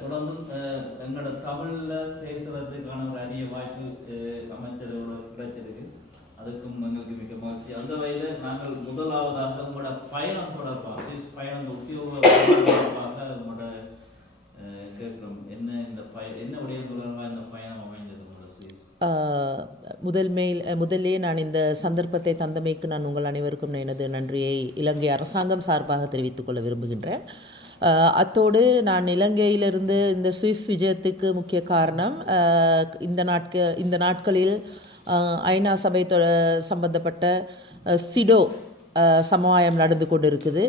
தொடர்ந்து எங்களோட தமிழில் பேசுறதுக்கான ஒரு அரிய வாய்ப்பு அமைச்சரோட கிடைச்சிருக்கு. அதுக்கும் எங்களுக்கு மிக மகிழ்ச்சி. அந்த வகையில் நாங்கள் முதலாவதாக உங்களோட பயணம் தொடர்பாக பயணம் உத்தியோக தொடர்பாக உங்களோட கேட்கணும். என்ன இந்த பய என்ன உடைய தொடர்பாக இந்த பயணம் அமைந்தது முதல் மேல் முதலே நான் இந்த சந்தர்ப்பத்தை தந்தமைக்கு நான் உங்கள் அனைவருக்கும் எனது நன்றியை இலங்கை அரசாங்கம் சார்பாக தெரிவித்துக் கொள்ள விரும்புகின்றேன். அத்தோடு நான் இலங்கையிலிருந்து இந்த சுவிஸ் விஜயத்துக்கு முக்கிய காரணம் இந்த நாட்க இந்த நாட்களில் ஐநா சபை தொ சம்பந்தப்பட்ட சிடோ சமவாயம் நடந்து கொண்டு இருக்குது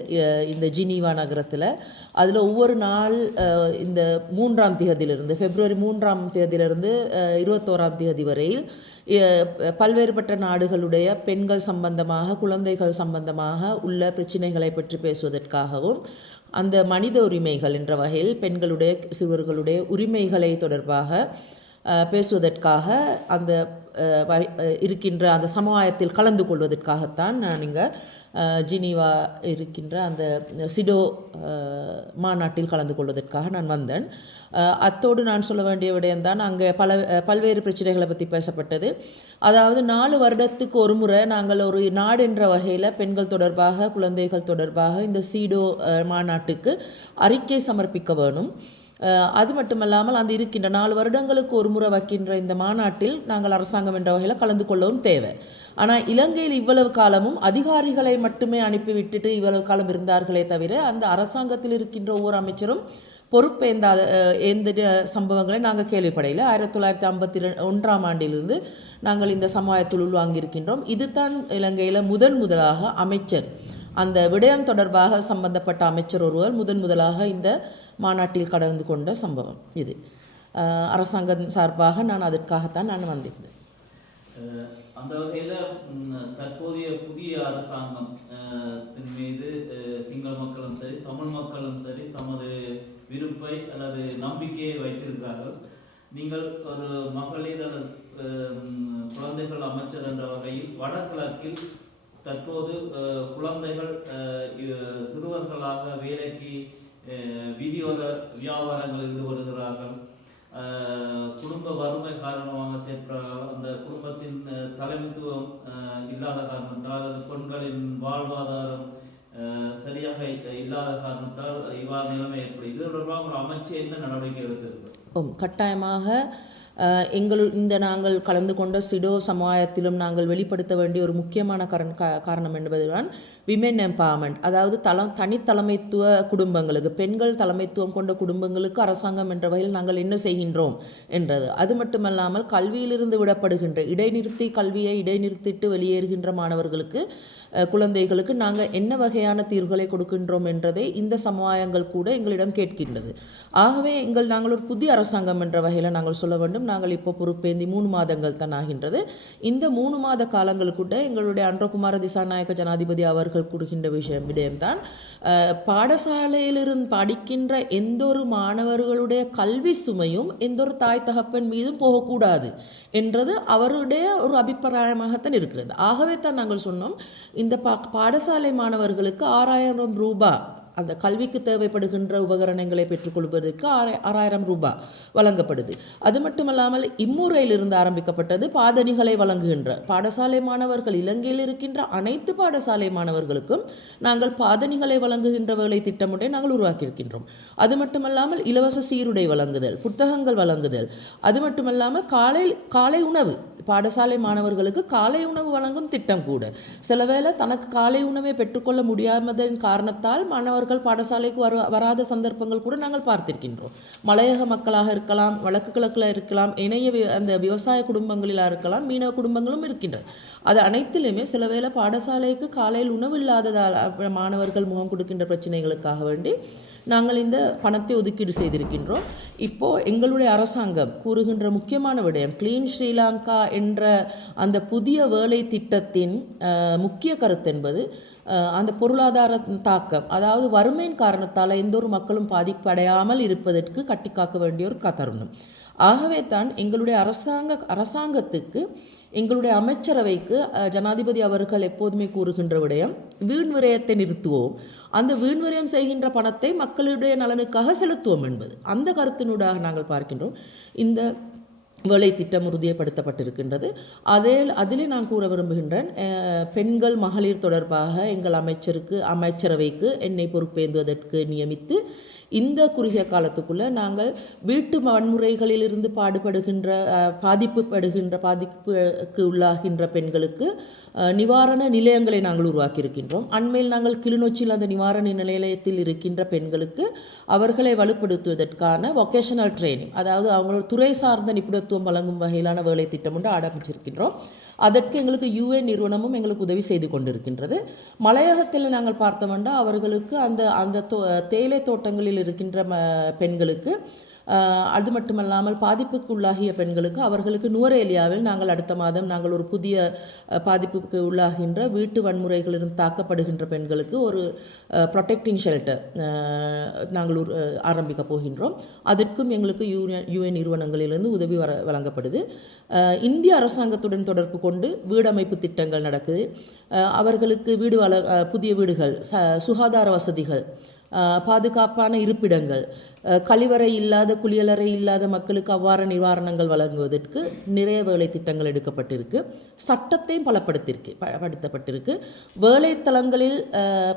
இந்த ஜினீவா நகரத்தில். அதில் ஒவ்வொரு நாள் இந்த மூன்றாம் தேதியிலிருந்து பிப்ரவரி மூன்றாம் தேதியிலிருந்து இருபத்தோராம் தேதி வரையில் பல்வேறுபட்ட நாடுகளுடைய பெண்கள் சம்பந்தமாக குழந்தைகள் சம்பந்தமாக உள்ள பிரச்சனைகளை பற்றி பேசுவதற்காகவும் அந்த மனித உரிமைகள் என்ற வகையில் பெண்களுடைய சிறுவர்களுடைய உரிமைகளை தொடர்பாக பேசுவதற்காக அந்த வ- இருக்கின்ற அந்த சமுதாயத்தில் கலந்து கொள்வதற்காகத்தான் நான் இங்கே ஜினீவா இருக்கின்ற அந்த சிடோ மாநாட்டில் கலந்து கொள்வதற்காக நான் வந்தேன். அத்தோடு நான் சொல்ல வேண்டிய விடயம்தான் அங்கே பல பல்வேறு பிரச்சனைகளை பற்றி பேசப்பட்டது. அதாவது நாலு வருடத்துக்கு ஒரு முறை நாங்கள் ஒரு நாடு என்ற வகையில் பெண்கள் தொடர்பாக குழந்தைகள் தொடர்பாக இந்த சீடோ மாநாட்டுக்கு அறிக்கை சமர்ப்பிக்க வேணும். அது மட்டுமல்லாமல் அந்த இருக்கின்ற நாலு வருடங்களுக்கு ஒரு முறை வைக்கின்ற இந்த மாநாட்டில் நாங்கள் அரசாங்கம் என்ற வகையில் கலந்து கொள்ளவும் தேவை. ஆனால் இலங்கையில் இவ்வளவு காலமும் அதிகாரிகளை மட்டுமே அனுப்பிவிட்டுட்டு இவ்வளவு காலம் இருந்தார்களே தவிர அந்த அரசாங்கத்தில் இருக்கின்ற ஒவ்வொரு அமைச்சரும் பொறுப்பேந்தாத ஏந்த சம்பவங்களை நாங்கள் கேள்விப்படையில். ஆயிரத்தி தொள்ளாயிரத்தி ஐம்பத்தி ரெண்டு ஒன்றாம் ஆண்டிலிருந்து நாங்கள் இந்த சமுதாயத்தில் உள்வாங்கியிருக்கின்றோம். இதுதான் இலங்கையில் முதன் முதலாக அமைச்சர் அந்த விடயம் தொடர்பாக சம்பந்தப்பட்ட அமைச்சர் ஒருவர் முதன் முதலாக இந்த மாநாட்டில் கலந்து கொண்ட சம்பவம் இது. அரசாங்கம் சார்பாக நான் அதற்காகத்தான் நான் வந்திருந்தேன். அந்த வகையில் தற்போதைய புதிய அரசாங்கம் தின் மீது சிங்கள மக்களும் சரி தமிழ் மக்களும் சரி தமது விருப்பை அல்லது நம்பிக்கையை வைத்திருக்கிறார்கள். நீங்கள் ஒரு மகளிர் அல்லது குழந்தைகள் அமைச்சர் என்ற வகையில் வடகிழக்கில் தற்போது குழந்தைகள் சிறுவர்களாக வேலைக்கு விதியோக வீதியோர வியாபாரங்களில் ஈடுபடுகிறார்கள். குடும்ப வறுமை காரணமாக செயற்படுகிறார்கள் அந்த குடும்பத்தின் தலைமைத்துவம் இல்லாத காரணத்தால் அது பெண்களின் வாழ்வாதாரம் சரியாக இல்லாத காரணத்தால் இவ்வாறு நிலைமை ஏற்படும் இது தொடர்பாக ஒரு அமைச்சு என்ன நடவடிக்கை எடுத்திருக்கு கட்டாயமாக அஹ், எங்கள் இந்த நாங்கள் கலந்து கொண்ட சிடோ சமுதாயத்திலும் நாங்கள் வெளிப்படுத்த வேண்டிய ஒரு முக்கியமான கரண் காரணம் என்பதுதான் விமென் எம்பவர்மெண்ட் அதாவது தளம் தனித்தலைமைத்துவ குடும்பங்களுக்கு பெண்கள் தலைமைத்துவம் கொண்ட குடும்பங்களுக்கு அரசாங்கம் என்ற வகையில் நாங்கள் என்ன செய்கின்றோம் என்றது. அது மட்டுமல்லாமல் கல்வியிலிருந்து விடப்படுகின்ற இடைநிறுத்தி கல்வியை இடைநிறுத்திட்டு வெளியேறுகின்ற மாணவர்களுக்கு குழந்தைகளுக்கு நாங்கள் என்ன வகையான தீர்வுகளை கொடுக்கின்றோம் என்றதை இந்த சமுதாயங்கள் கூட எங்களிடம் கேட்கின்றது. ஆகவே எங்கள் நாங்கள் ஒரு புதிய அரசாங்கம் என்ற வகையில் நாங்கள் சொல்ல வேண்டும். நாங்கள் இப்போ பொறுப்பேந்தி மூணு மாதங்கள் தான் ஆகின்றது. இந்த மூணு மாத காலங்களுக்குள்ள எங்களுடைய அன்றகுமார திசாநாயக்க ஜனாதிபதி அவர்கள் கூறுகின்ற விஷயம் விடயம்தான். பாடசாலையிலிருந்து படிக்கின்ற எந்த ஒரு மாணவர்களுடைய கல்வி சுமையும் எந்த ஒரு தாய் தகப்பன் மீதும் போகக்கூடாது என்றது அவருடைய ஒரு அபிப்பிராயமாகத்தான் இருக்கிறது. ஆகவே தான் நாங்கள் சொன்னோம் இந்த பா பாடசாலை மாணவர்களுக்கு ஆறாயிரம் ரூபாய். அந்த கல்விக்கு தேவைப்படுகின்ற உபகரணங்களை பெற்றுக்கொள்வதற்கு ஆறு ஆறாயிரம் ரூபாய் வழங்கப்படுது. அது மட்டுமல்லாமல் இம்முறையிலிருந்து ஆரம்பிக்கப்பட்டது பாதணிகளை வழங்குகின்ற பாடசாலை மாணவர்கள் இலங்கையில் இருக்கின்ற அனைத்து பாடசாலை மாணவர்களுக்கும் நாங்கள் பாதணிகளை வழங்குகின்ற வேலை திட்டமுறை நாங்கள் உருவாக்கியிருக்கின்றோம். அது மட்டுமல்லாமல் இலவச சீருடை வழங்குதல் புத்தகங்கள் வழங்குதல் அது மட்டுமல்லாமல் காலை காலை உணவு பாடசாலை மாணவர்களுக்கு காலை உணவு வழங்கும் திட்டம் கூட. சில வேளை தனக்கு காலை உணவை பெற்றுக்கொள்ள முடியாததன் காரணத்தால் மாணவர்கள் பாடசாலைக்கு வர வராத சந்தர்ப்பங்கள் கூட நாங்கள் பார்த்திருக்கின்றோம். மலையக மக்களாக இருக்கலாம் வழக்கு கிழக்கில் இருக்கலாம் இணைய அந்த விவசாய குடும்பங்களிலாக இருக்கலாம் மீனவ குடும்பங்களும் இருக்கின்றன. அது அனைத்திலுமே சில வேளை பாடசாலைக்கு காலையில் உணவு இல்லாததால் மாணவர்கள் முகம் கொடுக்கின்ற பிரச்சனைகளுக்காக வேண்டி நாங்கள் இந்த பணத்தை ஒதுக்கீடு செய்திருக்கின்றோம். இப்போது எங்களுடைய அரசாங்கம் கூறுகின்ற முக்கியமான விடயம் கிளீன் ஸ்ரீலங்கா என்ற அந்த புதிய வேலை திட்டத்தின் முக்கிய கருத்து என்பது அந்த பொருளாதார தாக்கம் அதாவது வறுமையின் காரணத்தால் எந்த ஒரு மக்களும் பாதிப்படையாமல் இருப்பதற்கு கட்டிக்காக்க வேண்டிய ஒரு கதருணம் ஆகவே தான் எங்களுடைய அரசாங்க அரசாங்கத்துக்கு எங்களுடைய அமைச்சரவைக்கு ஜனாதிபதி அவர்கள் எப்போதுமே கூறுகின்ற விடயம் வீண் விரயத்தை நிறுத்துவோம். அந்த வீண் விரயம் செய்கின்ற பணத்தை மக்களுடைய நலனுக்காக செலுத்துவோம் என்பது. அந்த கருத்தினூடாக நாங்கள் பார்க்கின்றோம். இந்த வேலை திட்டம் உறுதிப்படுத்தப்பட்டிருக்கின்றது. அதே அதிலே நான் கூற விரும்புகின்றேன் பெண்கள் மகளிர் தொடர்பாக எங்கள் அமைச்சருக்கு அமைச்சரவைக்கு என்னை பொறுப்பேந்துவதற்கு நியமித்து இந்த குறுகிய காலத்துக்குள்ளே நாங்கள் வீட்டு வன்முறைகளிலிருந்து பாடுபடுகின்ற பாதிப்பு பாதிப்புப்படுகின்ற பாதிப்புக்கு உள்ளாகின்ற பெண்களுக்கு நிவாரண நிலையங்களை நாங்கள் உருவாக்கியிருக்கின்றோம். அண்மையில் நாங்கள் கிளிநொச்சியில் அந்த நிவாரண நிலையத்தில் இருக்கின்ற பெண்களுக்கு அவர்களை வலுப்படுத்துவதற்கான வொக்கேஷனல் ட்ரைனிங் அதாவது அவங்களோட துறை சார்ந்த நிபுணத்துவம் வழங்கும் வகையிலான வேலை திட்டம் ஒன்று ஆரம்பிச்சிருக்கின்றோம். அதற்கு எங்களுக்கு யுஏ நிறுவனமும் எங்களுக்கு உதவி செய்து கொண்டிருக்கின்றது. மலையகத்தில் நாங்கள் பார்த்தோம்னா அவர்களுக்கு அந்த அந்த தோ தேயிலை தோட்டங்களில் இருக்கின்ற ம பெண்களுக்கு அது மட்டுமல்லாமல் பாதிப்புக்கு உள்ளாகிய பெண்களுக்கு அவர்களுக்கு நுவரேலியாவில் நாங்கள் அடுத்த மாதம் நாங்கள் ஒரு புதிய பாதிப்புக்கு உள்ளாகின்ற வீட்டு வன்முறைகளிலிருந்து தாக்கப்படுகின்ற பெண்களுக்கு ஒரு ப்ரொடெக்டிங் ஷெல்டர் நாங்கள் ஆரம்பிக்க போகின்றோம். அதற்கும் எங்களுக்கு யூனியன் யூஎன் நிறுவனங்களிலிருந்து உதவி வர வழங்கப்படுது. இந்திய அரசாங்கத்துடன் தொடர்பு கொண்டு வீடமைப்பு திட்டங்கள் நடக்குது. அவர்களுக்கு வீடு வள புதிய வீடுகள் ச சுகாதார வசதிகள் பாதுகாப்பான இருப்பிடங்கள். கழிவறை இல்லாத குளியலறை இல்லாத மக்களுக்கு அவ்வாறு நிவாரணங்கள் வழங்குவதற்கு நிறைய வேலை திட்டங்கள் எடுக்கப்பட்டிருக்கு. சட்டத்தையும் பலப்படுத்தியிருக்கு ப- படுத்தப்பட்டிருக்கு. வேலைத்தளங்களில்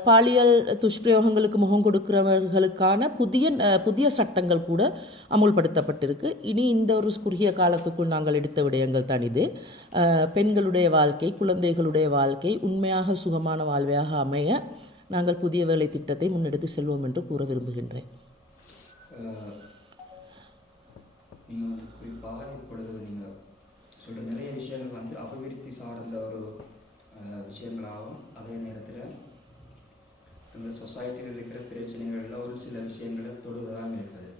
பாலியல் துஷ்பிரயோகங்களுக்கு முகம் கொடுக்கிறவர்களுக்கான புதிய புதிய சட்டங்கள் கூட அமுல்படுத்தப்பட்டிருக்கு. இனி இந்த ஒரு குறுகிய காலத்துக்குள் நாங்கள் எடுத்த விடயங்கள் தான் இது. பெண்களுடைய வாழ்க்கை குழந்தைகளுடைய வாழ்க்கை உண்மையாக சுகமான வாழ்வையாக அமைய நாங்கள் புதிய வேலை திட்டத்தை முன்னெடுத்து செல்வோம் என்று கூற விரும்புகின்றேன். நீங்கள் நீங்கள் நிறைய விஷயங்கள் வந்து அபிவிருத்தி சார்ந்த ஒரு விஷயங்களாகும். அதே நேரத்தில் எங்கள் சொசைட்டியில் இருக்கிற பிரச்சனைகளில் ஒரு சில விஷயங்களை தொடுவதாக இருக்கிறது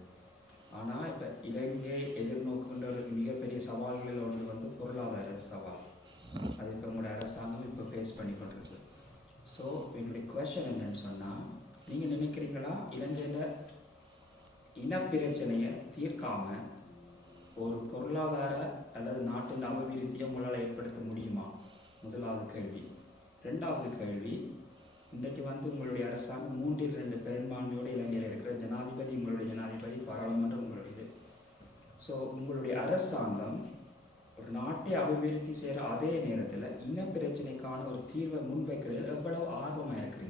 ஆனால் இப்போ இலங்கை எதிர்நோக்குகின்ற ஒரு மிகப்பெரிய சவால்களில் ஒன்று வந்து பொருளாதார சவால் அது இப்போ உங்களோட அரசாங்கம் இப்போ ஃபேஸ் பண்ணி கொண்டிருக்கு ஸோ என்னுடைய கொஷன் என்னன்னு சொன்னால் நீங்கள் நினைக்கிறீங்களா? இலங்கையில் இனப்பிரச்சனையை தீர்க்காம ஒரு பொருளாதார அல்லது நாட்டின் அபிவிருத்தியை உங்களால் ஏற்படுத்த முடியுமா? முதலாவது கேள்வி. ரெண்டாவது கேள்வி இன்றைக்கு வந்து உங்களுடைய அரசாங்கம் மூன்றில் ரெண்டு பெரும்பான்மையோடு இலங்கையில் இருக்கிற ஜனாதிபதி உங்களுடைய ஜனாதிபதி பாராளுமன்றம் உங்களுடையது. ஸோ உங்களுடைய அரசாங்கம் ஒரு நாட்டை அபிவிருத்தி செய்கிற அதே நேரத்தில் இனப்பிரச்சனைக்கான ஒரு தீர்வை முன்வைக்கிறது எவ்வளவு ஆர்வமாக இருக்கு?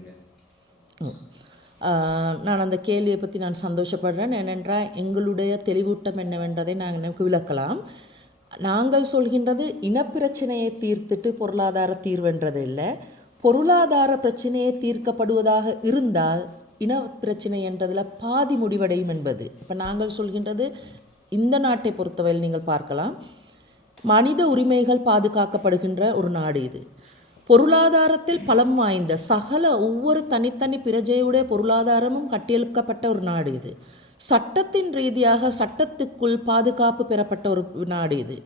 நான் அந்த கேள்வியை பற்றி நான் சந்தோஷப்படுறேன். ஏனென்றால் எங்களுடைய தெளிவூட்டம் என்னவென்றதை நாங்கள் எனக்கு விளக்கலாம். நாங்கள் சொல்கின்றது இனப்பிரச்சனையை தீர்த்துட்டு பொருளாதார தீர்வென்றது இல்லை. பொருளாதார பிரச்சனையை தீர்க்கப்படுவதாக இருந்தால் இன பிரச்சனை என்றதில் பாதி முடிவடையும் என்பது. இப்போ நாங்கள் சொல்கின்றது இந்த நாட்டை பொறுத்தவரையில் நீங்கள் பார்க்கலாம். மனித உரிமைகள் பாதுகாக்கப்படுகின்ற ஒரு நாடு இது. பொருளாதாரத்தில் பலம் வாய்ந்த சகல ஒவ்வொரு தனித்தனி பிரஜையுடைய பொருளாதாரமும் கட்டியெழுக்கப்பட்ட ஒரு நாடு இது. சட்டத்தின் ரீதியாக சட்டத்துக்குள் பாதுகாப்பு பெறப்பட்ட ஒரு நாடு இது.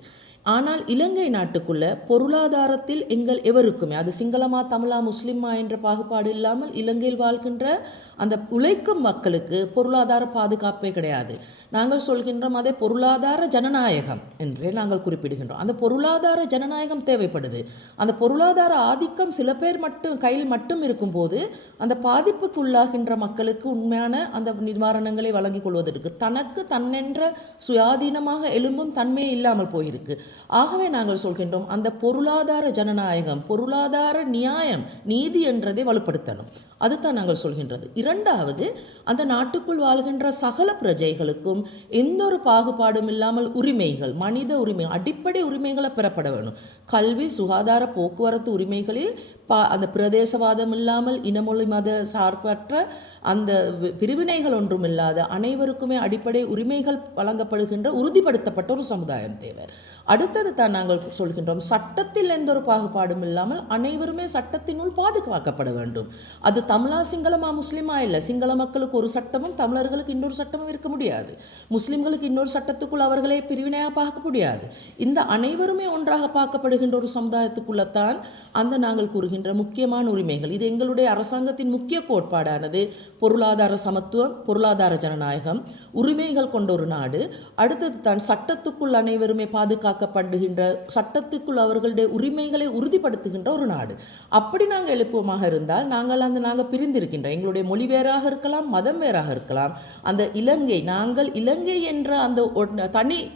ஆனால் இலங்கை நாட்டுக்குள்ள பொருளாதாரத்தில் எங்கள் எவருக்குமே அது சிங்களமா தமிழா முஸ்லிமா என்ற பாகுபாடு இல்லாமல் இலங்கையில் வாழ்கின்ற அந்த உழைக்கும் மக்களுக்கு பொருளாதார பாதுகாப்பே கிடையாது. நாங்கள் சொல்கின்றோம் அதே பொருளாதார ஜனநாயகம் என்றே நாங்கள் குறிப்பிடுகின்றோம். அந்த பொருளாதார ஜனநாயகம் தேவைப்படுது. அந்த பொருளாதார ஆதிக்கம் சில பேர் மட்டும் கையில் மட்டும் இருக்கும்போது அந்த பாதிப்புக்கு உள்ளாகின்ற மக்களுக்கு உண்மையான அந்த நிவாரணங்களை வழங்கிக் கொள்வதற்கு தனக்கு தன்னென்ற சுயாதீனமாக எழும்பும் தன்மையே இல்லாமல் போயிருக்கு. ஆகவே நாங்கள் சொல்கின்றோம் அந்த பொருளாதார ஜனநாயகம் பொருளாதார நியாயம் நீதி என்றதை வலுப்படுத்தணும். அதுதான் நாங்கள் சொல்கின்றது. இரண்டாவது அந்த நாட்டுக்குள் வாழ்கின்ற சகல பிரஜைகளுக்கும் எந்த ஒரு பாகுபாடும் இல்லாமல் உரிமைகள் மனித உரிமை அடிப்படை உரிமைகளை பெறப்பட வேணும் கல்வி சுகாதார போக்குவரத்து உரிமைகளில் பா அந்த பிரதேசவாதம் இல்லாமல் இனமொழி மத சார்பற்ற அந்த பிரிவினைகள் ஒன்றும் இல்லாத அனைவருக்குமே அடிப்படை உரிமைகள் வழங்கப்படுகின்ற உறுதிப்படுத்தப்பட்ட ஒரு சமுதாயம் தேவை. அடுத்தது தான் நாங்கள் சொல்கின்றோம் சட்டத்தில் எந்த ஒரு பாகுபாடும் இல்லாமல் அனைவருமே சட்டத்தினுள் பாதுகாக்கப்பட வேண்டும். அது தமிழா சிங்களமா முஸ்லீமா இல்லை. சிங்கள மக்களுக்கு ஒரு சட்டமும் தமிழர்களுக்கு இன்னொரு சட்டமும் இருக்க முடியாது. முஸ்லிம்களுக்கு இன்னொரு சட்டத்துக்குள் அவர்களே பிரிவினையாக பார்க்க முடியாது. இந்த அனைவருமே ஒன்றாக பார்க்கப்படுகின்ற ஒரு சமுதாயத்துக்குள்ளத்தான் அந்த நாங்கள் கூறுகின்ற முக்கியமான உரிமைகள். இது எங்களுடைய அரசாங்கத்தின் முக்கிய கோட்பாடானது. பொருளாதார சமத்துவம் பொருளாதார ஜனநாயகம் உரிமைகள் கொண்ட ஒரு நாடு. அடுத்தது தான் சட்டத்துக்குள் அனைவருமே பாதுகாக்க பாதுகாக்கப்படுகின்ற சட்டத்துக்குள் அவர்களுடைய உரிமைகளை உறுதிப்படுத்துகின்ற ஒரு நாடு. அப்படி நாங்கள் எழுப்புவமாக இருந்தால் நாங்கள் அந்த நாங்கள் பிரிந்திருக்கின்ற எங்களுடைய மொழி வேறாக இருக்கலாம் மதம் வேறாக இருக்கலாம் அந்த இலங்கை நாங்கள் இலங்கை என்ற அந்த ஒன்- தனி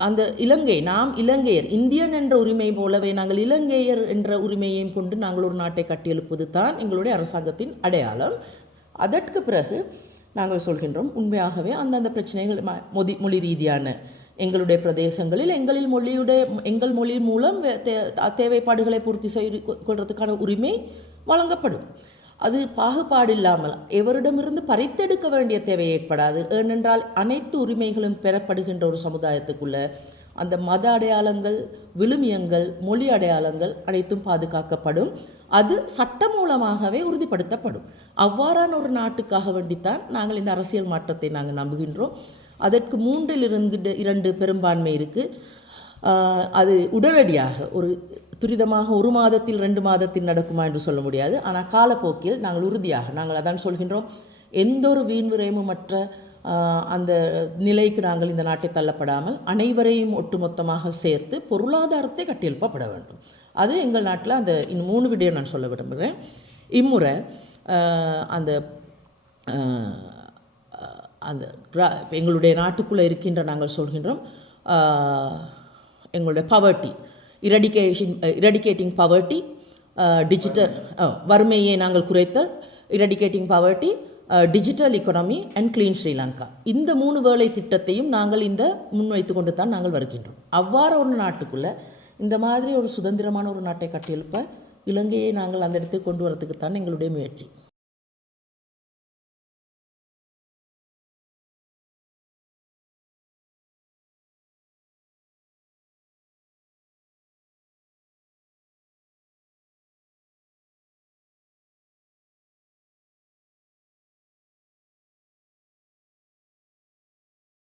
அந்த இலங்கை நாம் இலங்கையர் இந்தியன் என்ற உரிமை போலவே நாங்கள் இலங்கையர் என்ற உரிமையையும் கொண்டு நாங்கள் ஒரு நாட்டை கட்டியெழுப்பது தான் எங்களுடைய அரசாங்கத்தின் அடையாளம். அதற்கு பிறகு நாங்கள் சொல்கின்றோம் உண்மையாகவே அந்தந்த பிரச்சனைகள் ம- மொழி மொழி ரீதியான எங்களுடைய பிரதேசங்களில் எங்களில் மொழியுடைய எங்கள் மொழி மூலம் வே- தே- தேவைப்பாடுகளை பூர்த்தி செய்து கொ- உரிமை வழங்கப்படும். அது பாகுபாடு இல்லாமல் எவரிடமிருந்து பறித்தெடுக்க வேண்டிய தேவை ஏற்படாது. ஏனென்றால் அனைத்து உரிமைகளும் பெறப்படுகின்ற ஒரு சமுதாயத்துக்குள்ள அந்த மத அடையாளங்கள் விழுமியங்கள் மொழி அடையாளங்கள் அனைத்தும் பாதுகாக்கப்படும். அது சட்டம் மூலமாகவே உறுதிப்படுத்தப்படும். அவ்வாறான ஒரு நாட்டுக்காக வேண்டித்தான் நாங்கள் இந்த அரசியல் மாற்றத்தை நாங்கள் நம்புகின்றோம். அதற்கு மூன்றில் இருந்து இரண்டு பெரும்பான்மை இருக்குது அது உடனடியாக ஒரு துரிதமாக ஒரு மாதத்தில் ரெண்டு மாதத்தில் நடக்குமா என்று சொல்ல முடியாது. ஆனால் காலப்போக்கில் நாங்கள் உறுதியாக நாங்கள் அதான் சொல்கின்றோம் எந்த ஒரு வீண் விரயமுமற்ற அந்த நிலைக்கு நாங்கள் இந்த நாட்டை தள்ளப்படாமல் அனைவரையும் ஒட்டுமொத்தமாக சேர்த்து பொருளாதாரத்தை கட்டியெழுப்பப்பட வேண்டும். அது எங்கள் நாட்டில் அந்த இன் மூணு விடயம் நான் சொல்ல விரும்புகிறேன். இம்முறை அந்த அந்த கிரா- எங்களுடைய நாட்டுக்குள்ளே இருக்கின்ற நாங்கள் சொல்கின்றோம் எங்களுடைய poverty eradication eradicating poverty digital வறுமையை நாங்கள் குறைத்தல் eradicating poverty digital economy and clean Sri Lanka இந்த மூணு வேலை திட்டத்தையும் நாங்கள் இந்த முன்வைத்து கொண்டு தான் நாங்கள் வருகின்றோம். அவ்வாறு ஒரு நாட்டுக்குள்ளே இந்த மாதிரி ஒரு சுதந்திரமான ஒரு நாட்டை கட்டியெழுப்ப இலங்கையை நாங்கள் அந்த இடத்துக்கு கொண்டு வரதுக்கு தான் எங்களுடைய முயற்சி.